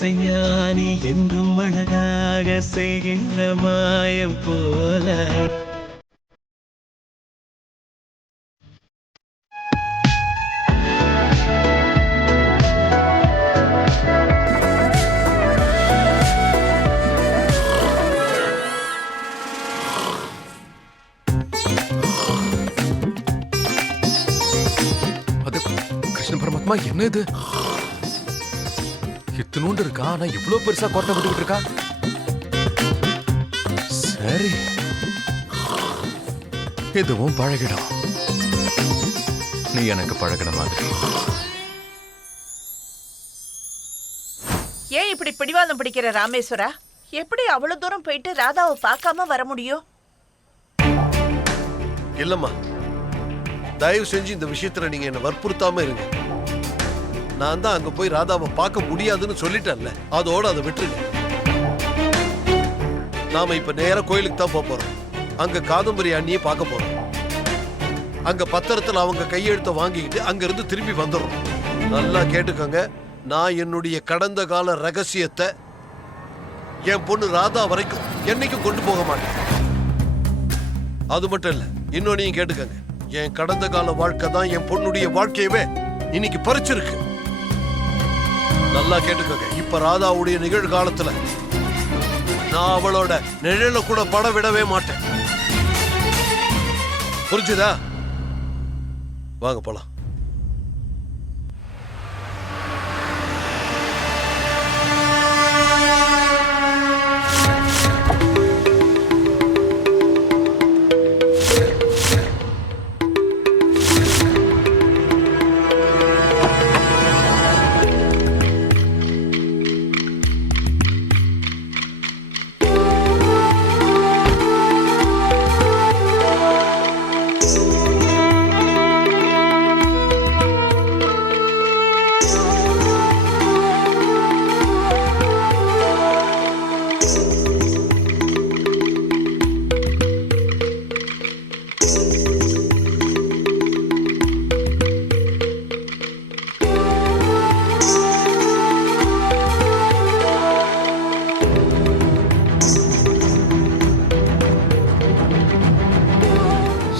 செய்யானி என்றும் அழகாக செய்கின்ற மாயம் போல அது கிருஷ்ண பரமாத்மா என்ன இது? இத்தனோண்டு இருக்கா, ஆனா இவ்வளவு பெருசா கோட்டை விட்டுக்கிட்டு இருக்கா. சரி, இதுவும் பழகிடும். நீ எனக்கு பழகின மாதிரி. ஏன் இப்படி பிடிவாதம் பிடிக்கிற ராமேஸ்வரா? எப்படி அவ்வளவு தூரம் போயிட்டு ராதாவை பார்க்காம வர முடியும்? இல்லம்மா, தயவு செஞ்சு இந்த விஷயத்துல நீங்க என்ன வற்புறுத்தாம இருங்க. நான் தான் அங்க போய் ராதாவை பார்க்க முடியாதுன்னு சொல்லிட்டேன்ல, அதோட அதை விட்டுருங்க. நாம இப்ப நேரா கோயிலுக்கு தான் போறோம். அங்க காதம்பரி அண்ணியை பார்க்க போறோம். அங்க பத்திரத்துல அவங்க கையெழுத்த வாங்கிக்கிட்டு அங்க இருந்து திரும்பி வந்துடுறோம். நல்லா கேட்டுக்கோங்க, நான் என்னுடைய கடந்த கால ரகசியத்தை என் பொண்ணு ராதா வரைக்கும் என்னைக்கும் கொண்டு போக மாட்டேன். அது மட்டும் இல்ல, இன்னொன்னையும் கேட்டுக்கங்க, என் கடந்த கால வாழ்க்கை தான் என் பொண்ணுடைய வாழ்க்கையவே இன்னைக்கு பறிச்சிருக்கு. நல்லா கேட்டுக்கோங்க, இப்ப ராதாவுடைய நிகழ்காலத்துல நான் அவளோட நிழல கூட பட விடவே மாட்டேன். புரிஞ்சுதா? வாங்க போலாம்.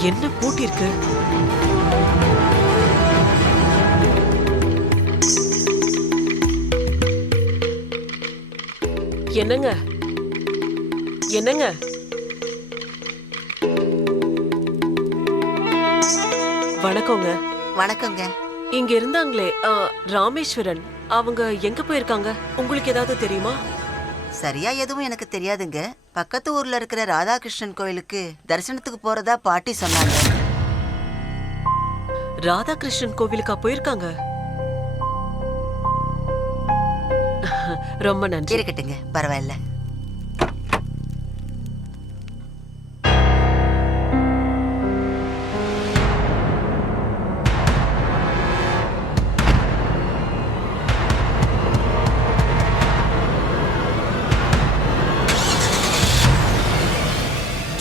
என்ன பூட்டிருக்கு? என்னங்க என்னங்க? வணக்கங்க. வணக்கங்க. இங்க இருந்தாங்களே ராமேஸ்வரன், அவங்க எங்க போயிருக்காங்க? உங்களுக்கு ஏதாவது தெரியுமா? சரியா எதுவும் எனக்கு தெரியாதுங்க. பக்கத்து ஊர்ல இருக்கிற ராதாகிருஷ்ணன் கோயிலுக்கு தரிசனத்துக்கு போறதா பாட்டி சொன்னாங்க. ராதாகிருஷ்ணன் கோவிலுக்கா போயிருக்காங்க? ரொம்ப நன்றி. இருக்கட்டுங்க, பரவாயில்ல.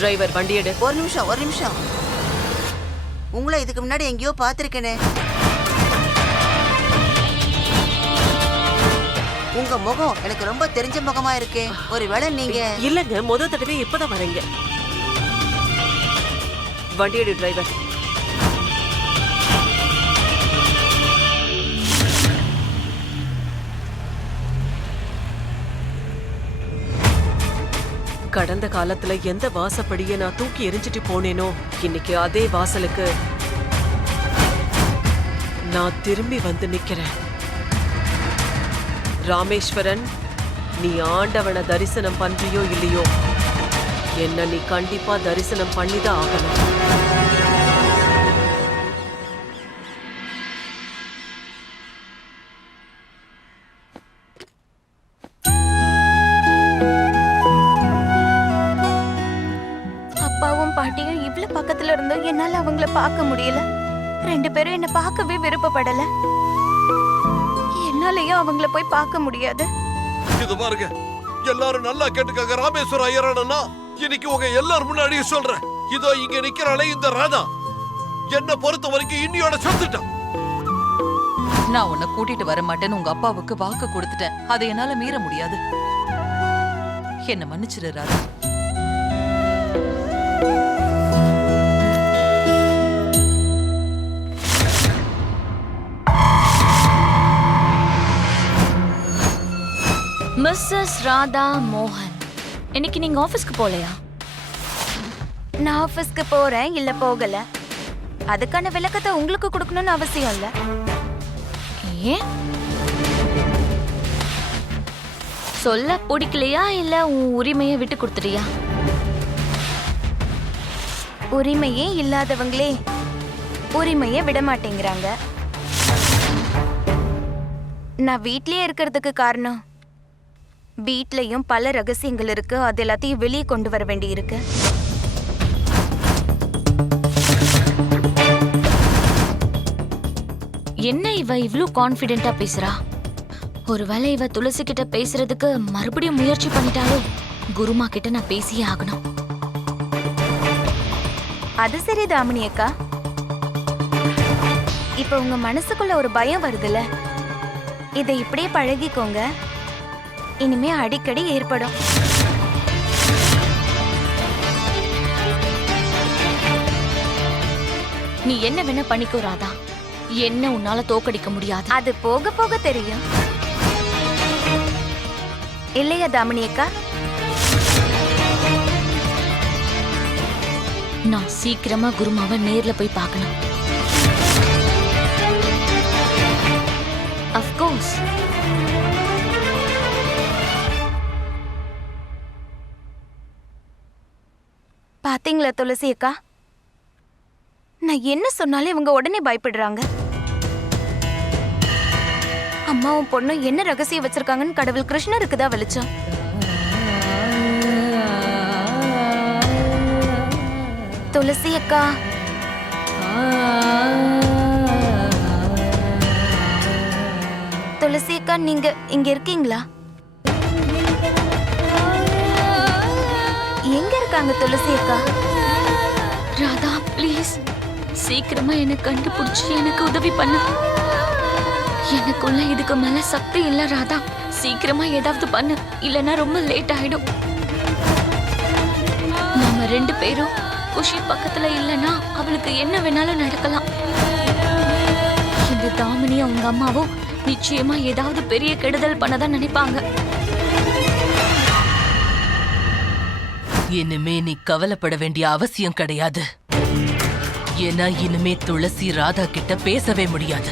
டிரைவர் வண்டி எடு. ஒரு நிமிஷம். உங்களை இதுக்கு முன்னாடி எங்கேயோ பார்த்திருக்கேனே. உங்க முகம் எனக்கு ரொம்ப தெரிஞ்ச முகமா இருக்கே. ஒருவேளை நீங்க... இல்லங்க, முத தடவை இப்பதான் வரீங்க. வண்டி எடு டிரைவர். கடந்த காலத்துல எந்த வாசப்படியை நான் தூக்கி எரிஞ்சிட்டு போனேனோ, இன்னைக்கு அதே வாசலுக்கு நான் திரும்பி வந்து நிக்கிறேன். ராமேஸ்வரன், நீ ஆண்டவனை தரிசனம் பண்றியோ இல்லையோ, என்ன நீ கண்டிப்பா தரிசனம் பண்ணிதான் ஆகணும். பாட்டியும் இவ்வளவு பக்கத்துல இருந்தும் என்னால அவங்கள பார்க்க முடியல. ரெண்டு பேரும் என்ன பார்க்கவே விருப்பப்படல. என்னாலயும் அவங்கள போய் பார்க்க முடியாது. இது பாருங்க, எல்லாரும் நல்லா கேட்டுக்கங்க. ராமேஸ்வர ஐயரானா இன்னைக்கு உங்க எல்லாரும் முன்னாடியும் சொல்றேன், இதோ இங்க நிக்கிறாளே இந்த ராதா, என்ன பொறுத்த வரைக்கும் இன்னியோட செத்துட்டான். நான் உன்னை கூட்டிட்டு வர மாட்டேன்னு உங்க அப்பாவுக்கு வாக்கு கொடுத்துட்டேன். அதை என்னால மீற முடியாது. என்ன மன்னிச்சிரு ராதா. மிஸ்ஸஸ் ராதா மோகன், இன்னைக்கு நீங்க ஆபீஸ்க்கு போலையா? நான் ஆபீஸ்க்கு போறேன் இல்ல போகல, அதுக்கான விளக்கத்தை உங்களுக்கு கொடுக்கணும்னு அவசியம் இல்ல. ஏன் சொல்ல பிடிக்கலையா இல்ல உன் உரிமையை விட்டு கொடுத்துட்டியா? உரிமையே இல்லாதவங்களே உரிமையை விட மாட்டேங்கிறாங்க. நான் வீட்லயே இருக்கிறதுக்கு காரணம், வீட்லயும் பல ரகசியங்கள் இருக்கு, அது எல்லாத்தையும் வெளியே கொண்டு வர வேண்டி இருக்கு. என்ன இவ இவ்ளோ கான்ஃபிடென்ட்டா பேசுறா? ஒருவேளை இவ துளசி கிட்ட பேசுறதுக்கு மறுபடியும் முயற்சி பண்ணிட்டாலோ? குருமா கிட்ட நான் பேசியே ஆகணும். அது சரி தாமினி அக்கா, இப்ப உங்க மனசுக்குள்ள ஒரு பயம் வருதுல, இதை இப்படியே பழகிக்கோங்க, இனிமே அடிக்கடி ஏற்படும். நீ என்ன வேணா பண்ணிக்கோ ராதா, என்ன உன்னால தோக்கடிக்க முடியாது. அது போக போக தெரியும் இல்லையா தாமினி அக்கா? நான் சீக்கிரமா குருமாவை நேர்ல போய் பார்க்கணும். Of course. பாத்தீங்களா துளசி அக்கா, நான் என்ன சொன்னாலும் இவங்க உடனே பயப்படுறாங்க. அம்மாவும் பொண்ணும் என்ன ரகசியம் வச்சிருக்காங்கன்னு கடவுள் கிருஷ்ணருக்கு தான் வெளிச்சம். துளசி அக்கா, துளசி அக்கா, நீங்க இங்க இருக்கீங்களா? எங்க இருக்காங்க துளசி அக்கா? ராதா ப்ளீஸ், சீக்கிரமா என்ன கண்டுபிடிச்சு எனக்கு உதவி பண்ணு. எனக்குள்ள இதுக்கு மேல சக்தி இல்ல ராதா, சீக்கிரமா ஏதாவது பண்ணு, இல்லனா ரொம்ப லேட் ஆயிடும். நம்ம ரெண்டு பேரும் குஷி பக்கத்துல இல்லனா அவளுக்கு என்ன வேணாலும் நடக்கலாம். இந்த தாமினி அவங்க அம்மாவும் நிச்சயமா ஏதாவது பெரிய கெடுதல் பண்ணதான் நினைப்பாங்க. இனிமே நீ கவலைப்பட வேண்டிய அவசியம் கிடையாது. ஏன்னா இனிமே துளசி ராதா கிட்ட பேசவே முடியாது.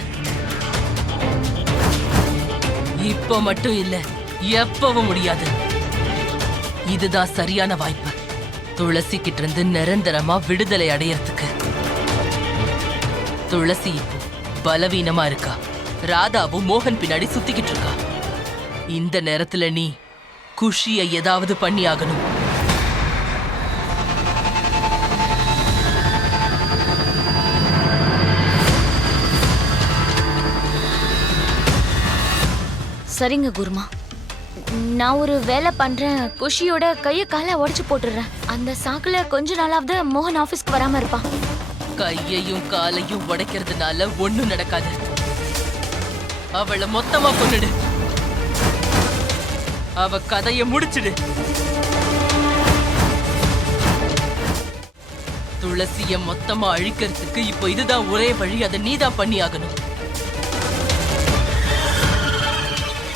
இப்போ மட்டும் இல்ல, எப்பவும் முடியாது. இதுதான் சரியான வாய்ப்பு துளசி கிட்ட இருந்து நிரந்தரமா விடுதலை அடையறதுக்கு. துளசி இப்போ பலவீனமா இருக்கா, ராதாவும் மோகன் பின்னாடி சுத்திக்கிட்டு இருக்கா. இந்த நேரத்துல நீ குஷிய ஏதாவது பண்ணி ஆகணும். சரிங்க குருமா, நான் ஒரு வேலை பண்றேன், குஷியோட கைய காலை உடைச்சு போட்டுடுறேன். அந்த சாக்குல கொஞ்ச நாளாவது மோகன் ஆபீஸ்க்கு வராம இருப்பான். கையையும் காலையும் உடைக்கிறதுனால ஒண்ணும் நடக்காது. அவளை மொத்தமா கொன்னுடு. அவ கதைய முடிச்சிடு. துளசிய மொத்தமா அழிக்கிறதுக்கு இப்போ இதுதான் ஒரே வழி. அதை நீதான் பண்ணி ஆகணும்.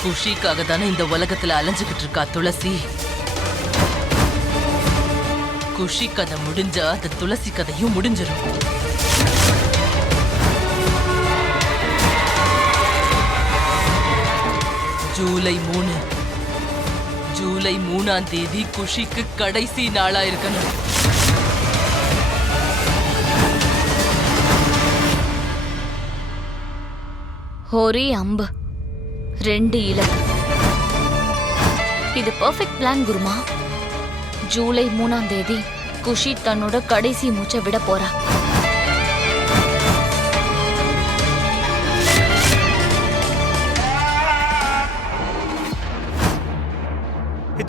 குஷிக்காக தானே இந்த உலகத்துல அலைஞ்சுகிட்டு இருக்கா துளசி. குஷி கதை முடிஞ்சா அந்த துளசி கதையும் முடிஞ்சிடும். ஜூலை 3ஆம் தேதி குஷிக்கு கடைசி நாளா இருக்கணும். ஒரே அம்பு, 2 இலக்கு. இது பெர்ஃபெக்ட் பிளான் குருமா. ஜூலை 3ஆம் தேதி குஷி தன்னோட கடைசி மூச்சை விட போறா.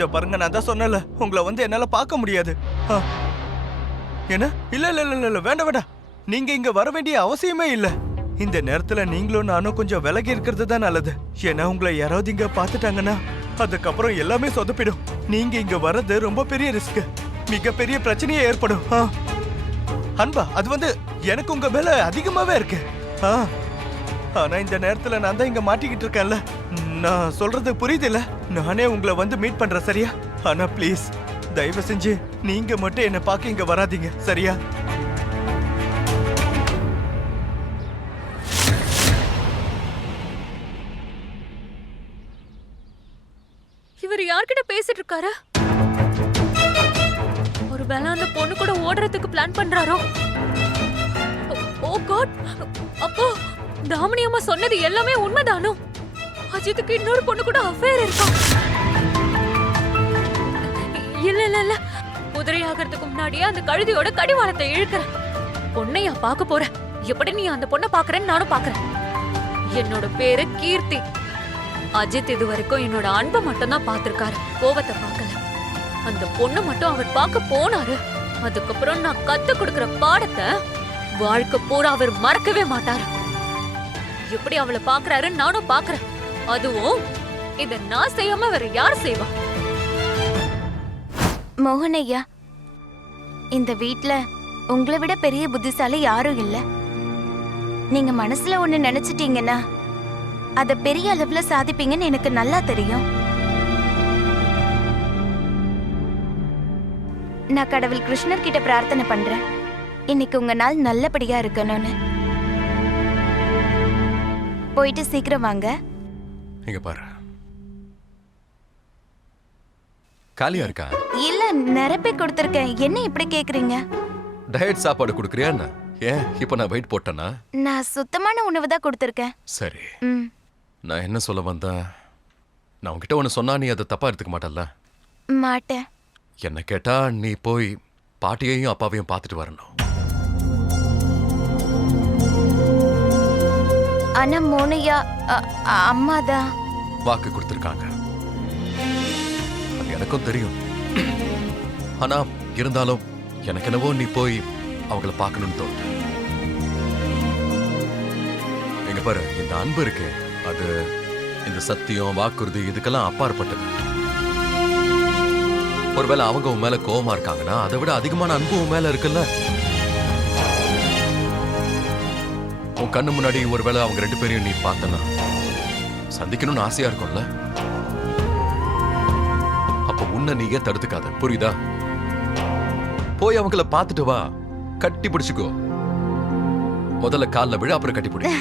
இத பாருங்க, நான் தான் சொன்னல உங்களை வந்து என்னால பார்க்க முடியாது. என்ன? இல்ல இல்ல இல்ல இல்ல, வேண்டாம் வேண்டாம், நீங்க இங்க வர வேண்டிய அவசியமே இல்ல. இந்த நேரத்துல நீங்களும் நானும் கொஞ்சம் விலகி இருக்கிறது தான் நல்லது. ஏன்னா உங்களை யாராவது இங்க பாத்துட்டாங்கன்னா அதுக்கப்புறம் எல்லாமே சொதப்பிடும். நீங்க இங்க வர்றது ரொம்ப பெரிய ரிஸ்க், மிகப்பெரிய பிரச்சனையே ஏற்படும். அன்பா, அது வந்து எனக்கு உங்க மேல அதிகமாவே இருக்கு. ஆனா இந்த நேரத்துல நான் தான் இங்க மாட்டிக்கிட்டு இருக்கேன்ல. நான் சொல்றது புரியுது இல்ல? நானே உங்களை வந்து மீட் பண்றேன், சரியா? ஆனா ப்ளீஸ் தயவு செஞ்சு நீங்க மட்டும் என்ன பார்க்க இங்க வராதீங்க, சரியா? இவர் யார்கிட்ட பேசிட்டு இருக்காரு? ஒருவேளை அந்த பொண்ணு கூட ஓடுறதுக்கு பிளான் பண்றாரோ? ஓ காட்! அப்போ தாமினி அம்மா சொன்னது எல்லாமே உண்மைதானோ? அஜித்துக்கு இன்னொரு பொண்ணு கூட அஃபேர் இருக்கா? இல்ல இல்ல இல்ல, குதிரை ஆகிறதுக்கு முன்னாடியே அந்த கழுதியோட கடிவாளத்தை இழுக்கிற பொண்ணையா பார்க்க போற. எப்படி நீ அந்த பொண்ணை பாக்குறேன்னு நானும் பாக்குறேன். என்னோட பேரு கீர்த்தி. அஜித் இது வரைக்கும் என்னோட அன்பை மட்டும் தான் பார்த்திருக்காரு, கோவத்தை பார்க்கல. அந்த பொண்ணு மட்டும் அவர் பார்க்க போனாரு. அதுக்கப்புறம் நான் கத்து கொடுக்கிற பாடத்தை வாழ்க்கை பூரா அவர் மறக்கவே மாட்டாரு. எப்படி அவளை பாக்குறாரு நானும் பாக்குறேன். அதுவும் இத நான் செய்யாம வேற யார் செய்வா? மோகனையா, இந்த வீட்ல உங்களை விட பெரிய புத்திசாலி யாரும் இல்ல. நீங்க மனசுல ஒண்ணு நினைச்சிட்டீங்கன்னா அத பெரிய அளவுல சாதிப்பீங்கன்னு எனக்கு நல்லா தெரியும். நான் கடவுள் கிருஷ்ணர் கிட்ட பிரார்த்தனை பண்றேன், இன்னைக்கு உங்க நாள் நல்லபடியா இருக்கணும்னு. போயிட்டு சீக்கிரம் வாங்க. இங்க பாரு, காலியா இருக்கா? இல்ல, நிரப்பி கொடுத்திருக்கேன். என்ன இப்படி கேக்குறீங்க? டயட் சாப்பாடு குடுக்குறியா என்ன? ஏன் இப்ப நான் வெயிட் போட்டேனா? நான் சுத்தமான உணவு தான் கொடுத்திருக்கேன். சரி, ம். நான் என்ன சொல்ல வந்தேன், நான் உன்கிட்ட ஒன்று சொன்னா நீ அதை தப்பா எடுத்துக்க மாட்டல்ல? மாட்டேன். என்ன கேட்டா நீ போய் பாட்டியையும் அப்பாவையும் பார்த்துட்டு வரணும். ஆனா மோனையா, அம்மாதான் வாக்கு கொடுத்துருக்காங்க, அது எனக்கும் தெரியும். ஆனா இருந்தாலும் எனக்கு என்னவோ நீ போய் அவங்கள பார்க்கணும்னு தோணுது. எங்க பாரு, இந்த அன்பு இருக்கு, அது இந்த சத்தியம் வாக்குறுதி இதுக்கெல்லாம் அப்பாற்பட்டது. ஒருவேளை அவங்க உன் மேல கோவமா இருக்காங்கன்னா அதை விட அதிகமான அன்பு உன் மேல இருக்குல்ல. உன் கண்ணு முன்னாடி ஒருவேளை அவங்க ரெண்டு பேரையும் நீ பார்த்தனா சந்திக்கணும்னு ஆசையா இருக்கும்ல. அப்ப உன்னை நீயே தடுத்துக்காத, புரியுதா? போய் அவங்கள பார்த்துட்டு வா, கட்டி பிடிச்சுக்கோ. முதல்ல கால்ல விழ, அப்புறம் கட்டி பிடி.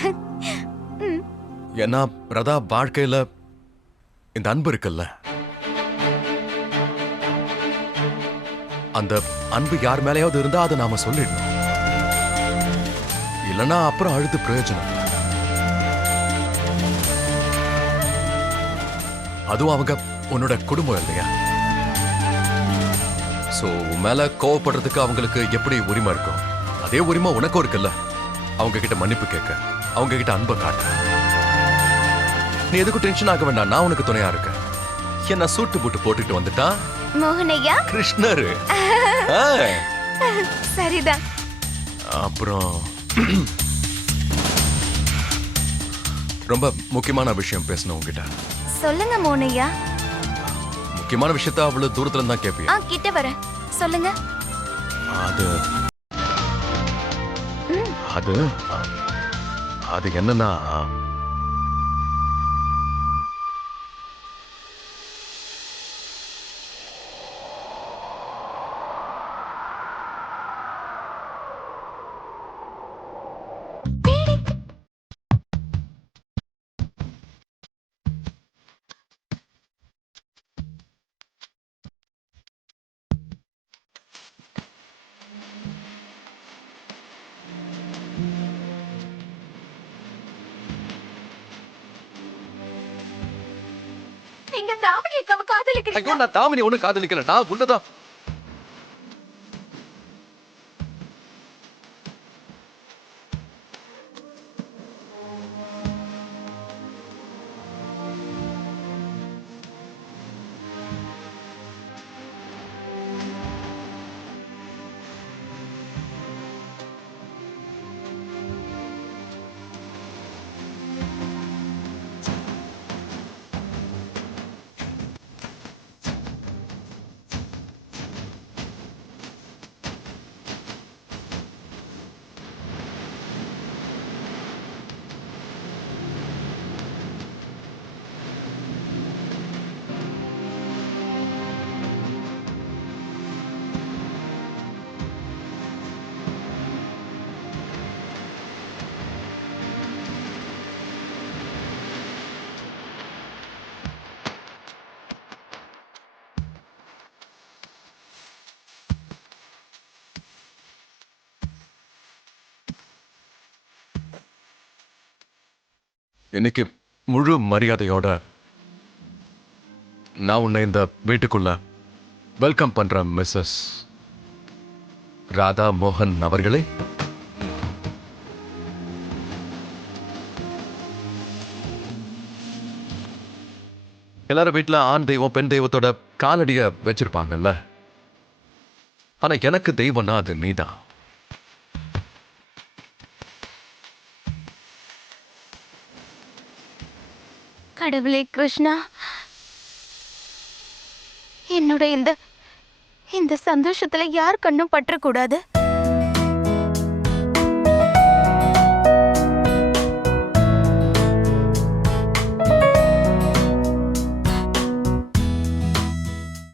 ஏன்னா ரதா, வாழ்க்கையில இந்த அன்பு இருக்குல்ல, அந்த அன்பு யார் மேலேயாவது இருந்தா அதை நாம சொல்லிடணும். இல்லைன்னா அப்புறம் அழுது பிரயோஜனம். அதுவும் அவங்க உன்னோட குடும்பம் இல்லையா? சோ உன் மேல கோவப்படுறதுக்கு அவங்களுக்கு எப்படி உரிமை இருக்கும், அதே உரிமை உனக்கும் இருக்குல்ல. அவங்க கிட்ட மன்னிப்பு கேட்க, அவங்க கிட்ட அன்பை காட்ட. நீ எதுக்கும் டென்ஷன் ஆக வேண்டாம், நான் உனக்கு துணையா இருக்கேன். என்ன சூட்டு பூட்டு போட்டுட்டு வந்துட்டா மோகனையா, கிருஷ்ணர். சரிதான். அப்புறம் ரொம்ப முக்கியமான விஷயம் பேசணும் உங்ககிட்ட. சொல்லுங்க மோனையா. முக்கியமான விஷயத்த அவ்வளவு தூரத்துல தான் கேட்பியா? கிட்ட வரேன், சொல்லுங்க. அது அது அது என்னன்னா, நீங்க தாமினியை காதலிக்கிறீங்க? ஐயோ, நான் தாமினி ஒண்ணு காதலிக்கல, நான் உன்னதான். இன்னைக்கு முழு மரியாதையோட நான் உன்னை இந்த வீட்டுக்குள்ள வெல்கம் பண்றேன் மிஸ்ஸஸ் ராதா மோகன் அவர்களே. எல்லாரும் வீட்டுல ஆண் தெய்வம் பெண் தெய்வத்தோட காலடிய வச்சிருப்பாங்கல்ல, ஆனா எனக்கு தெய்வம்னா அது நீதான். கடவுளே கிருஷ்ணா, என்னோட இந்த சந்தோஷத்துல யார் கண்ணும் பற்றக்கூடாது.